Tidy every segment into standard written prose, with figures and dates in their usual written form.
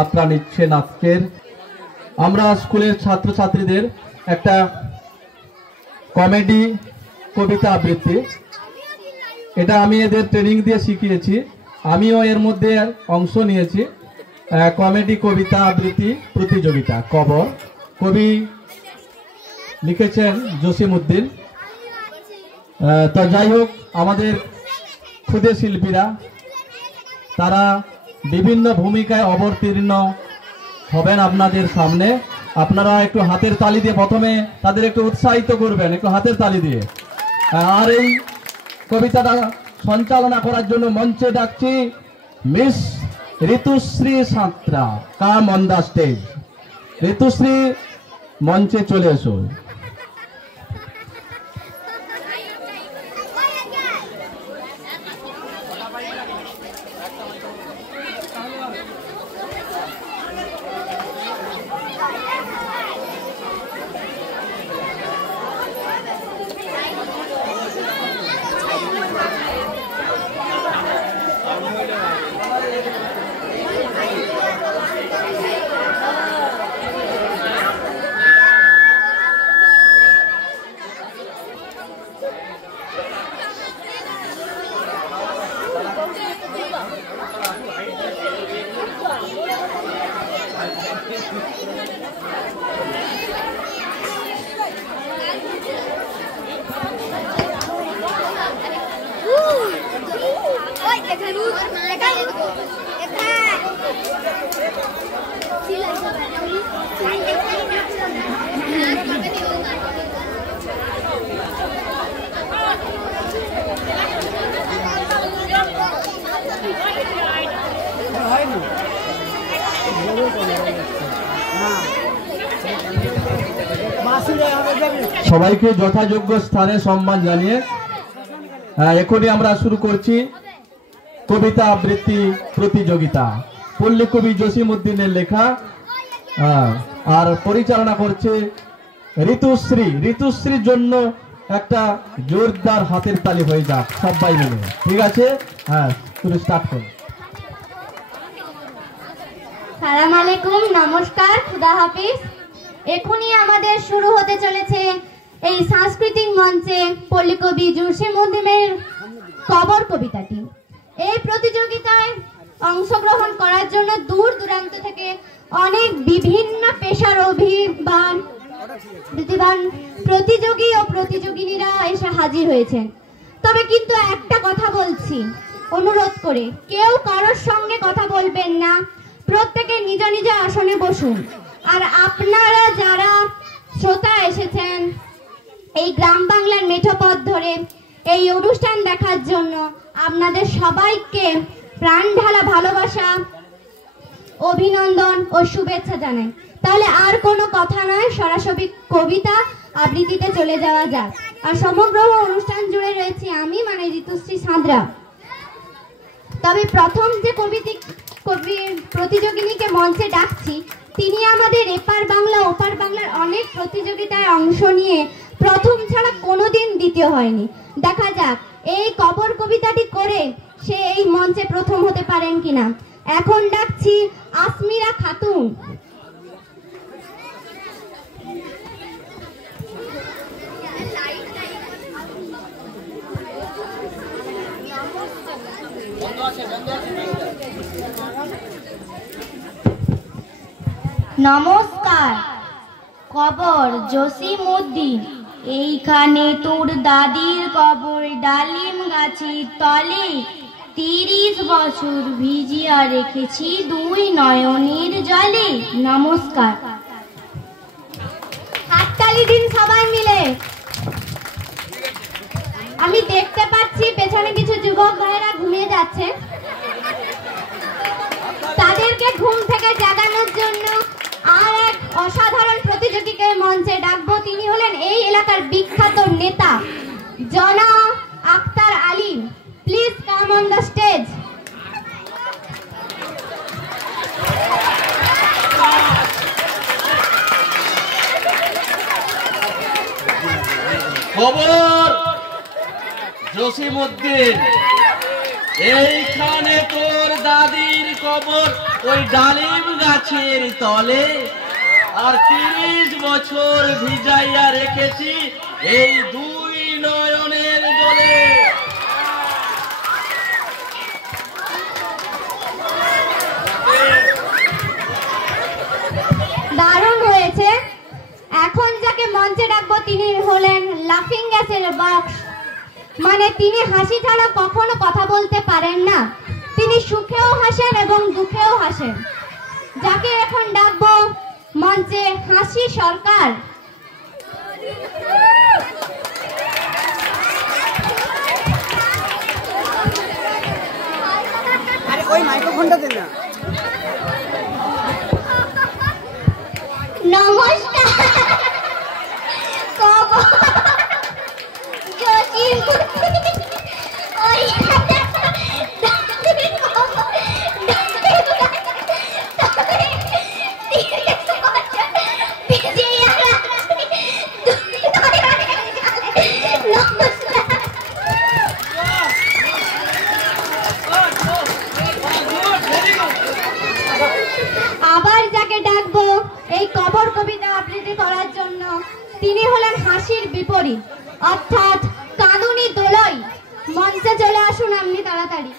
যাত্রা নিচ্ছেন আজকের আমরা স্কুলের ছাত্রছাত্রীদের একটা কমেডি কবিতা আবৃত্তি, এটা আমি এদের ট্রেনিং দিয়ে শিখিয়েছি, আমিও এর মধ্যে অংশ নিয়েছি। কমেডি কবিতা আবৃত্তি প্রতিযোগিতা কবর, কবি লিখেছেন জসিমউদ্দিন। তো যাই হোক, আমাদের ক্ষুদে শিল্পীরা তারা বিভিন্ন ভূমিকায় অবতীর্ণ হবেন আপনাদের সামনে। আপনারা একটু হাতের তালি দিয়ে প্রথমে তাদের একটু উৎসাহিত করবেন, একটু হাতের তালি দিয়ে। আর এই কবিতাটা সঞ্চালনা করার জন্য মঞ্চে ডাকছি miss Ritushree Santra, come on the stage. Ritushree মঞ্চে চলে এসো। সবাইকে যথাযোগ্য স্থানে সম্মান জানিয়ে এখনই আমরা শুরু করছি কবিতা আবৃত্তি প্রতিযোগিতা। পল্লী কবি জসিমউদ্দিনের লেখা, আর পরিচালনা করছে ঋতুশ্রী। ঋতুশ্রীর জন্য একটা জোরদার হাতের তালি হয়ে যাক সবাই মিলে, ঠিক আছে? হ্যাঁ, তুমি স্টার্ট করো। সালাম আলাইকুম, নমস্কার, খুদা হাফিজ। এখনই আমাদের শুরু হতে চলেছে এই সাংস্কৃতিক মঞ্চে পল্লী কবি জসিমউদ্দিনের কবর কবিতাটি। এই প্রতিযোগিতায় অংশগ্রহণ করার জন্য দূর দূরান্ত থেকে অনেক বিভিন্ন পেশার অভিমান প্রতিযোগী ও প্রতিযোগিনীরা এসে হাজির হয়েছেন। তবে কিন্তু একটা কথা বলছি অনুরোধ করে, কেউ কারোর সঙ্গে কথা বলবেন না, প্রত্যেকে নিজ নিজ আসনে বসুন। আর আপনারা যারা শ্রোতা এসেছেন এই গ্রাম বাংলার মেঠো পথ ধরে এই অনুষ্ঠান দেখার জন্য, আপনাদের সবাইকে প্রাণ ঢালা ভালোবাসা, অভিনন্দন ও শুভেচ্ছা জানাই। তাহলে আর কোনো কথা নয়, সরাসরি কবিতা আবৃত্তিতে চলে যাওয়া যাক। আর সমগ্র অনুষ্ঠান জুড়ে রয়েছি আমি, মানে ঋতুশ্রী সাঁতরা। তবে প্রথম যে প্রতিযোগিনীকে মঞ্চে ডাকছি, তিনি আমাদের এপার বাংলা ওপার বাংলার অনেক প্রতিযোগিতায় অংশ নিয়ে প্রথম ছাড়া কোনোদিন দ্বিতীয় হয়নি। দেখা যাক এই কবর কবিতাটি করে সে এই মঞ্চে প্রথম হতে পারেন কিনা। এখন ডাকছি আসমিরা খাতুন। নমস্কার। কবর জসিমউদ্দিন, এইখানে তোর দাদির কবর ডালিম গাছের তলে 30 বছর ভিজিয়া রেখেছি দুই নয়নের জলে। নমস্কার। হাততালি দিন সবাই মিলে। আমি দেখতে পাচ্ছি পেছনে কিছু যুবক ভাইরা ঘুমিয়ে যাচ্ছে, তাদেরকে ঘুম থেকে জাগানোর জন্য আর এক অসাধারণ প্রতিযোগীকে মঞ্চে ডাকবো। তিনি হলেন এই এলাকার বিখ্যাত নেতা জনা Akhtar Ali. Please come on the stage. খবর জসিমউদ্দিন, এইখানে তোর দাদির কবর ওই ডালিম গাছের তলে, আর 30 বছর ভিজাইয়া রেখেছি এই দুই নয়নের জলে। দারুণ হয়েছে। এখন যাকে মঞ্চে রাখবো তিনি হলেন লাফিং গ্যাসের বক্স, মানে তিনি হাসি ছাড়া কখনো কথা বলতে পারেন না। তিনি সুখেও হাসেন এবং দুঃখেও হাসেন। যাকে এখন ডাকবো মঞ্চে হাসি সরকার। আরে ওই মাইক্রোফোনটা দেন না। নমস্কার। আবার যাকে ডাকবো এই কবর কবিতা আবৃত্তি করার জন্য তিনি হলেন হাসির বিপরীত, অর্থাৎ কাঁদুনি দোলই। মঞ্চে চলে আসুন আপনি তাড়াতাড়ি।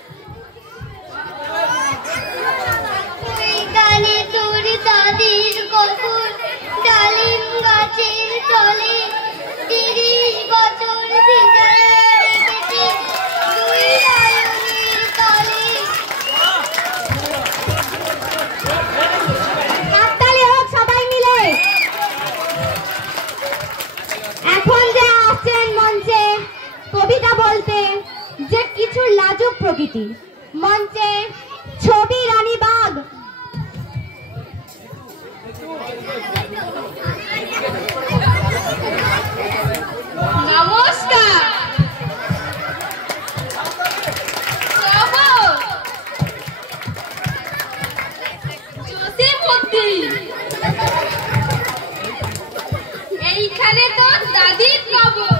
ওইখানে তোর দাদির কবর ডালিম গাছের তলে, 30 বছর ভিজাইয়া রেখেছি দুই নয়নের তলে। হাততালি হোক সবাই মিলে। এখন যে আসছেন মঞ্চে কবিতা বলতে, যে কিছু লাজুক প্রকৃতি, মঞ্চে ছবি রানী বাগ। নমস্কার। এইখানে তো দাদির কবর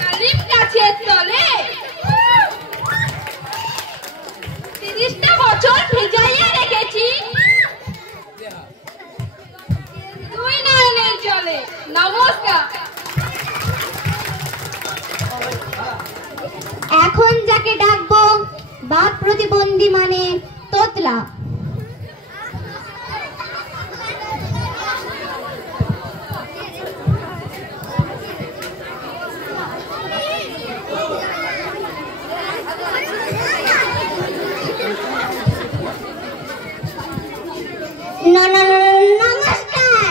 ডালিম গাছের তলে, 30টা বছর ভিজাইয়া রেখেছি দুই নয়নের জলে। নমস্কার। এখন যাকে ডাকবো বাক প্রতিবন্ধী মানে তোতলা। নমস্কার।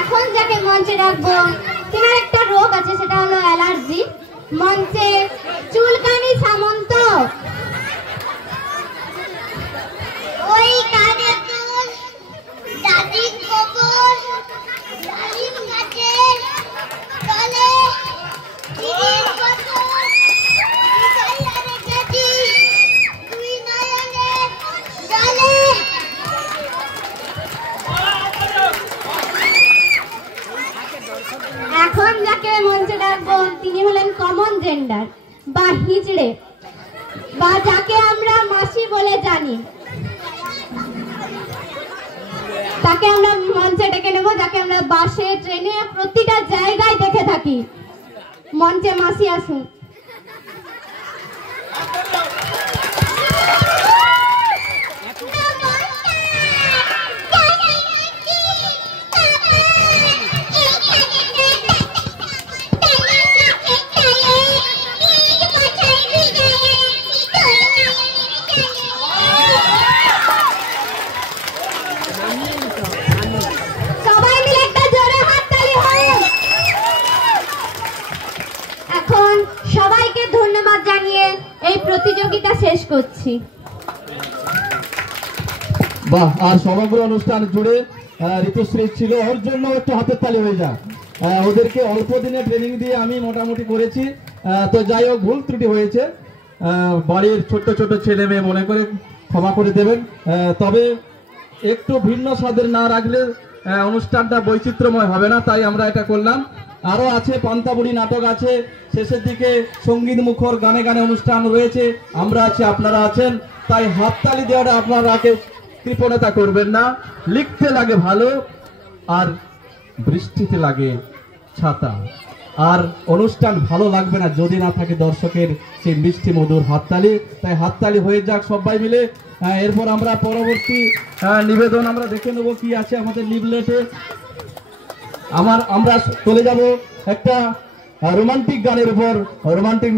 এখন যাকে মঞ্চে রাখবো তিনার একটা রোগ আছে, সেটা হলো অ্যালার্জি। মঞ্চে চুলকানি সামন্ত। ওই কানে তোর দাদির কবর ডালিম গাছের তলে, 30 বছর ভিজাইয়া রেখেছি দুই নয়নের জলে। এখন যাকে মঞ্চে ডাকবো তিনি হলেন কমন জেন্ডার বা হিজড়ে, বা যাকে আমরা মাসি বলে জানি। তাকে আমরা মঞ্চে ডেকে নেব, যাকে আমরা বাসে ট্রেনে প্রতিটা জায়গায় দেখে থাকি। মঞ্চে মাসি আসুন। করছি। বাহ, আর সমগ্র অনুষ্ঠান জুড়ে ঋতুশ্রী ছিল, ওর জন্য একটু হাতের তালি হয়ে যাক। ওদেরকে অল্প দিনে ট্রেনিং দিয়ে আমি মোটামুটি করেছি, তো যাই হোক ভুল ত্রুটি হয়েছে, বাড়ির ছোট্ট ছোট ছেলে মেয়ে মনে করে ক্ষমা করে দেবেন। তবে একটু ভিন্ন স্বাদের না রাখলে অনুষ্ঠানটা বৈচিত্র্যময় হবে না, তাই আমরা এটা করলাম। আরো আছে পান্তাবুড়ি নাটক আছে, শেষের দিকে সঙ্গীত মুখর গানে গানে অনুষ্ঠান রয়েছে, আমরা আছি আপনারা আছেন, তাই হাততালি দেওয়াটা আপনারা কৃপণতা করবেন না। লিখতে লাগে ভালো, আর বৃষ্টিতে লাগে ছাতা, আর অনুষ্ঠান ভালো লাগবে না যদি না থাকে দর্শকের সেই মিষ্টি মধুর হাততালি। তাই হাততালি হয়ে যাক সবাই মিলে। এরপর আমরা পরবর্তী নিবেদন আমরা দেখে নেবো কি আছে আমাদের লিফলেটে। আমরা চলে যাব একটা রোমান্টিক গানের উপর। রোমান্টিক